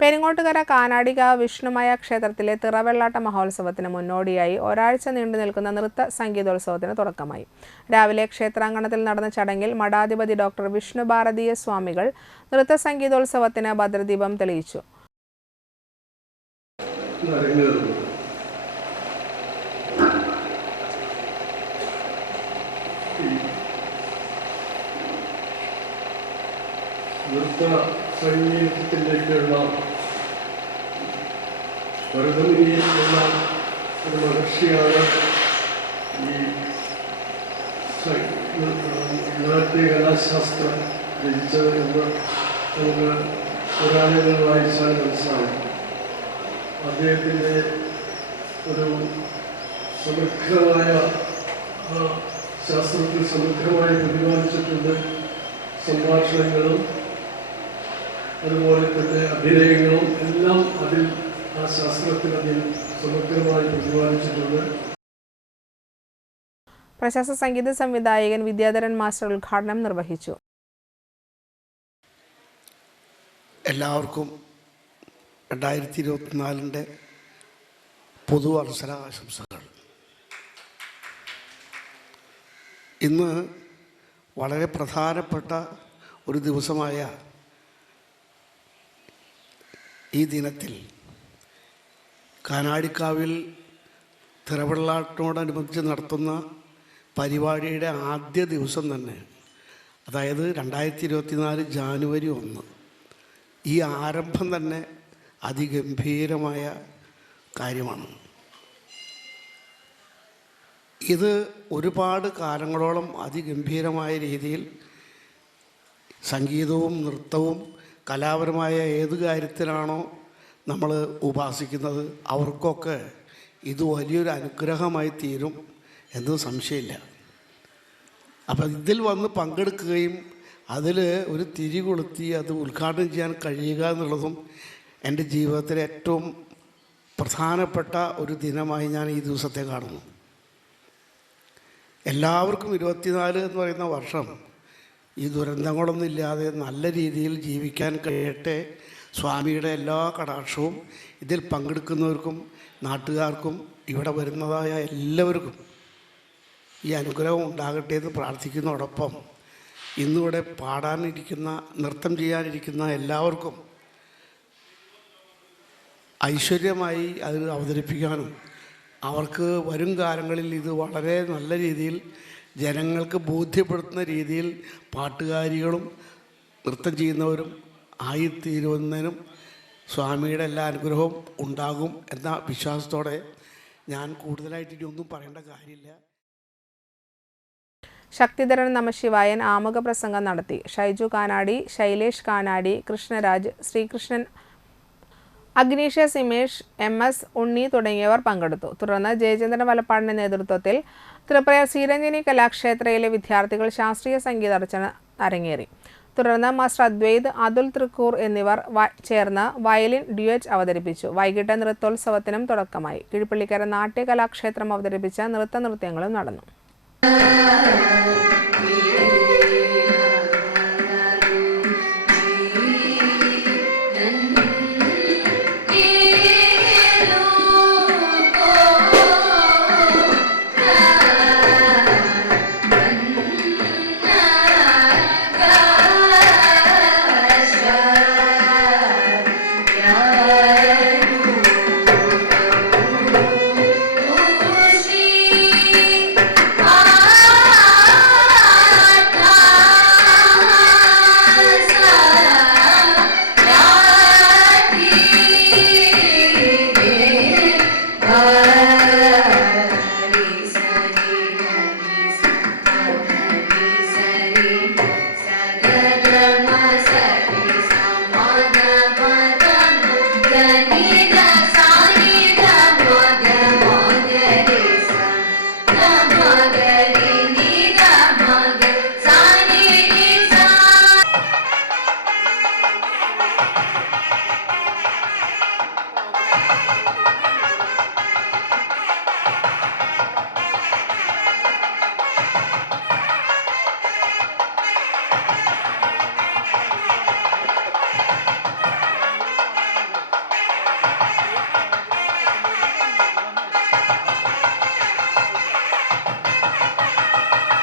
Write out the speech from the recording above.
പെരിങ്ങോട്ടുകര കാനാടിക വിഷ്ണുമയ ക്ഷേത്രത്തിലെ തിറവെള്ളാട്ട മഹോത്സവത്തിന് മുന്നോടിയായി ഒരാഴ്ച നീണ്ടു നിൽക്കുന്ന നൃത്ത സംഗീതോത്സവത്തിന് തുടക്കമായി. രാവിലെ ക്ഷേത്രാങ്കണത്തിൽ നടന്ന ചടങ്ങിൽ മഠാധിപതി ഡോക്ടർ വിഷ്ണു ഭാരതീയ സ്വാമികൾ നൃത്ത സംഗീതോത്സവത്തിന് ഭദ്രദീപം തെളിയിച്ചു. നൃത്ത സംഗീതത്തിലേക്കുള്ള ഭരതമുനിയിലുള്ള ഒരു മഹർഷിയാണ് ഈ നാട്യ കലാശാസ്ത്രം രചിച്ചത് എന്ന് നമുക്ക് പുരാണങ്ങൾ വായിച്ചാൽ മനസ്സിലാവും അദ്ദേഹത്തിന്റെ ഒരു സമഗ്രമായ ശാസ്ത്രത്തിൽ സമഗ്രമായി പ്രതിപാദിച്ചിട്ടുണ്ട് സംഭാഷണങ്ങളും അതുപോലെ തന്നെ അഭിനയങ്ങളും എല്ലാം അതിൽ ആ ശാസ്ത്രത്തിൽ അതിൽ സമഗ്രമായി പ്രതിപാദിച്ചിട്ടുണ്ട്. പ്രശസ്ത സംഗീത സംവിധായകൻ വിദ്യാധരൻ മാസ്റ്റർ ഉദ്ഘാടനം നിർവഹിച്ചു. എല്ലാവർക്കും രണ്ടായിരത്തി ഇരുപത്തിനാലിന്റെ പൊതു അവസര ആശംസകൾ ഇന്ന് വളരെ പ്രധാനപ്പെട്ട ഒരു ദിവസമായ ഈ ദിനത്തിൽ കാനാടിക്കാവിൽ തിറവെള്ളാട്ടിനോടനുബന്ധിച്ച് നടത്തുന്ന പരിപാടിയുടെ ആദ്യ ദിവസം തന്നെ അതായത് രണ്ടായിരത്തി ഇരുപത്തിനാല് ജാനുവരി ഒന്ന് ഈ ആരംഭം തന്നെ അതിഗംഭീരമായ കാര്യമാണ്. ഇത് ഒരുപാട് കാലങ്ങളോളം അതിഗംഭീരമായ രീതിയിൽ സംഗീതവും നൃത്തവും കലാപരമായ ഏത് കാര്യത്തിലാണോ നമ്മൾ ഉപാസിക്കുന്നത് അവർക്കൊക്കെ ഇത് വലിയൊരു അനുഗ്രഹമായി തീരും എന്ന് സംശയമില്ല. അപ്പം ഇതിൽ വന്ന് പങ്കെടുക്കുകയും അതിൽ ഒരു തിരി കൊളുത്തി അത് ഉദ്ഘാടനം ചെയ്യാൻ കഴിയുക എന്നുള്ളതും എന്റെ ജീവിതത്തിലെ ഏറ്റവും പ്രധാനപ്പെട്ട ഒരു ദിനമായി ഞാൻ ഈ ദിവസത്തെ കാണുന്നു. എല്ലാവർക്കും ഇരുപത്തിനാല് എന്ന് പറയുന്ന വർഷം ഈ ദുരന്തങ്ങളൊന്നും ഇല്ലാതെ നല്ല രീതിയിൽ ജീവിക്കാൻ കഴിയട്ടെ. സ്വാമിയുടെ എല്ലാ കടാക്ഷവും ഇതിൽ പങ്കെടുക്കുന്നവർക്കും നാട്ടുകാർക്കും ഇവിടെ വരുന്നതായ എല്ലാവർക്കും ഈ അനുഗ്രഹം ഉണ്ടാകട്ടെ എന്ന് പ്രാർത്ഥിക്കുന്നതോടൊപ്പം ഇന്നിവിടെ പാടാനിരിക്കുന്ന നൃത്തം ചെയ്യാനിരിക്കുന്ന എല്ലാവർക്കും ഐശ്വര്യമായി അത് അവതരിപ്പിക്കാനും അവർക്ക് വരും കാലങ്ങളിൽ ഇത് വളരെ നല്ല രീതിയിൽ ജനങ്ങൾക്ക് ബോധ്യപ്പെടുത്തുന്ന രീതിയിൽ പാട്ടുകാരികളും നൃത്തം ചെയ്യുന്നവരും ആയിത്തീരുന്നതിനും സ്വാമിയുടെ എല്ലാ അനുഗ്രഹവും ഉണ്ടാകും എന്ന വിശ്വാസത്തോടെ ഞാൻ കൂടുതലായിട്ട് ഇനിയൊന്നും പറയേണ്ട കാര്യമില്ല. ശക്തിധരൻ നമശിവായൻ ആമുഖ പ്രസംഗം നടത്തി. ഷൈജു കാനാടി ശൈലേഷ് കാനാടി കൃഷ്ണരാജ് ശ്രീകൃഷ്ണൻ അഗ്നീഷ സിമേഷ് എം എസ് ഉണ്ണി തുടങ്ങിയവർ പങ്കെടുത്തു. തുടർന്ന് ജയചന്ദ്രൻ വലപ്പാടിന്റെ നേതൃത്വത്തിൽ ത്രിപുര സീരഞ്ജനി കലാക്ഷേത്രയിലെ വിദ്യാർത്ഥികൾ ശാസ്ത്രീയ സംഗീതാർച്ചന അരങ്ങേറി. തുടർന്ന് മാസ്റ്റർ അദ്വൈത് അതുൽ തൃക്കൂർ എന്നിവർ ചേർന്ന് വയലിൻ ഡ്യുവറ്റ് അവതരിപ്പിച്ചു. വൈകിട്ട് നൃത്തോത്സവത്തിനും തുടക്കമായി. കിഴിപ്പള്ളിക്കര നാട്യകലാക്ഷേത്രം അവതരിപ്പിച്ച നൃത്ത നൃത്യങ്ങളും നടന്നു.